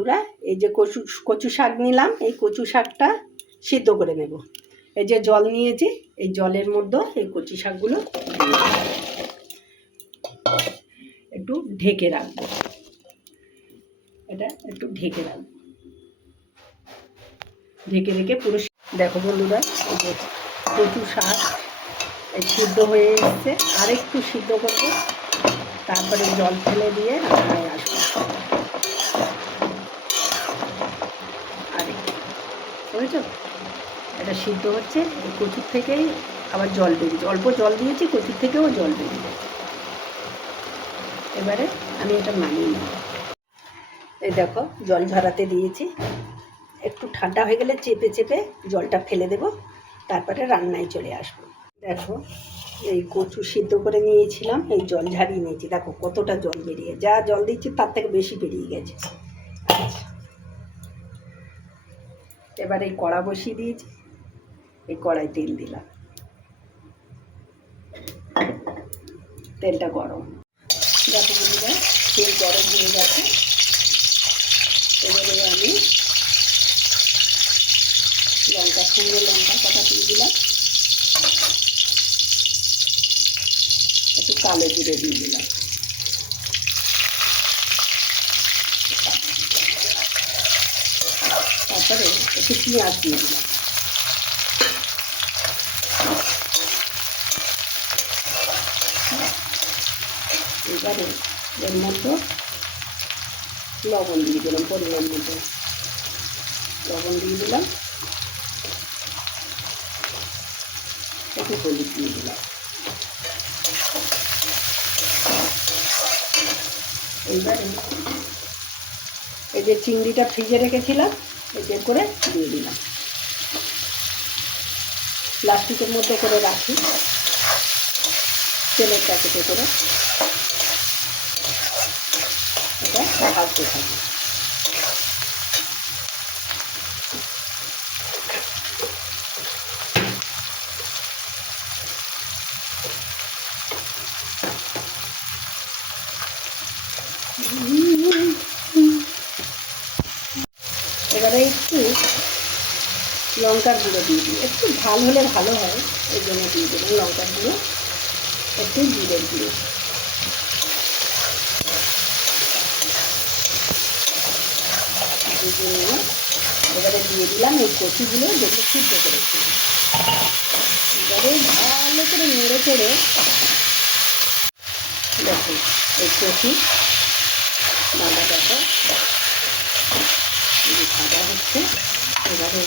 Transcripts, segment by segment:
বন্ধুরা, এই যে কচু শাক নিলাম, এই কচু শাকটা সিদ্ধ করে নেব। এই যে জল নিয়েছি, এই জলের মধ্যে এই কচু শাকগুলো একটু ঢেকে রাখবো। এটা একটু ঢেকে রাখবো, ঢেকে রেখে পুরো। দেখো বন্ধুরা, এই যে কচু শাক এই সিদ্ধ হয়ে এসছে, আর একটু সিদ্ধ করবো, তারপরে জল ফেলে দিয়ে রান্নায় আসবো। আর বুঝেছ, এটা সিদ্ধ হচ্ছে, এই কচুর থেকেই আবার জল বেরিয়েছে, অল্প জল দিয়েছি, কচুর থেকেও জল বেরিয়েছে। এবারে আমি এটা নামিয়ে নেব। এই দেখো, জল ঝরাতে দিয়েছি, একটু ঠান্ডা হয়ে গেলে চেপে চেপে জলটা ফেলে দেব, তারপরে রান্নায় চলে আসবো। দেখো, এই কচু সিদ্ধ করে নিয়েছিলাম, এই জল ঝারিয়ে নিয়েছি, দেখো কতটা জল বেরিয়ে, যা জল দিচ্ছি তার থেকে বেশি বেরিয়ে গেছে। আচ্ছা, এবার এই কড়া বসিয়ে দিয়েছি, এই কড়াই তেল দিলাম, তেলটা গরম। দেখো বন্ধুরা, তেল গরম হয়ে গেছে। এবারে আমি লঙ্কা, শুকনো লঙ্কা কটা দিয়ে দিলাম, একটু কালো জিরে দিয়ে দিলাম, তারপরে একটু পেঁয়াজ দিয়ে দিলাম। এবারে এর মধ্যে লবণ দিয়ে দিলাম, পরিমাণ মতো লবণ দিয়ে দিলাম, একটু হলুদ দিয়ে দিলাম। এইবারে এই যে চিংড়িটা ফ্রিজে রেখেছিলাম, এতে করে দিয়ে দিলাম। প্লাস্টিকের মধ্যে করে রাখি, তেলের প্যাকেটে করে, এটা ভাজতে থাকি। এবারে একটু লঙ্কার গুঁড়ো দিয়ে দিই, একটু ঝাল হলে ভালো হয়, এই জন্য দিয়ে দিলাম লঙ্কার গুঁড়ো, একটু জিরের গুঁড়ো। এবারে দিয়ে দিলাম এই কচুগুলো, যেগুলো সিদ্ধ করেছিলাম। এবারে ভালো করে নেড়ে চেড়ে, দেখো এই কচু ভাজা, দেখো ভাজা হচ্ছে। এবারে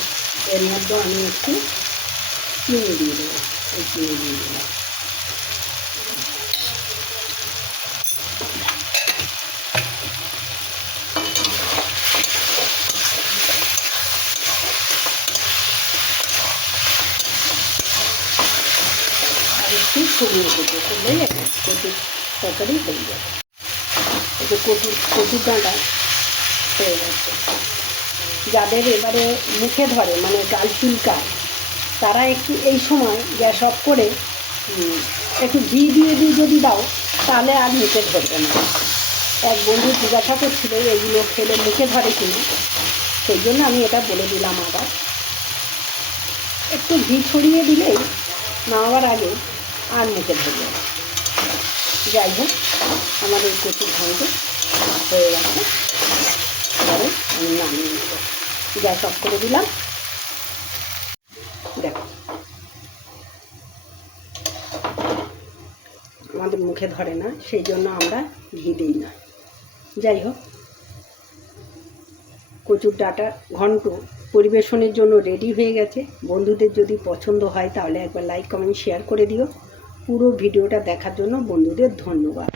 এর মধ্যে আমি একটু চিনি দিয়ে দেবো, এই চিনি দিয়ে দিলাম। আর একটু ছড়িয়ে দেবো, করলেই কচুর তরকারি হয়ে যাবে। এই যে কচুর ডাঁটা হয়ে গেছে। যাদের এবারে মুখে ধরে, মানে গাল চুলকায়, তারা একটু এই সময় গ্যাস অফ করে একটু ঘি দিয়ে যদি দাও, তাহলে আর মুখে ধরবে না। এক বন্ধু জিজ্ঞাসা করছিল এগুলো খেলে মুখে ধরে কিনা, সেই জন্য আমি এটা বলে দিলাম। আবার একটু ঘি ছড়িয়ে দিলেই নামাবার আগে আর মুখে ধরবে না। যাই হোক, আমার এই কচুর ঘন্ট হয়ে গেছে, এবারে আমি নামিয়ে নেব। গ্যাস অফ করে দিলাম। দেখো, আমাদের মুখে ধরে না, সেই জন্য আমরা ঘি দিই না। যাই হোক, কচুর ডাঁটা ঘন্ট পরিবেশনের জন্য রেডি হয়ে গেছে। বন্ধুদের যদি পছন্দ হয় তাহলে একবার লাইক, কমেন্ট, শেয়ার করে দিও। পুরো ভিডিওটা দেখার জন্য বন্ধুদের ধন্যবাদ।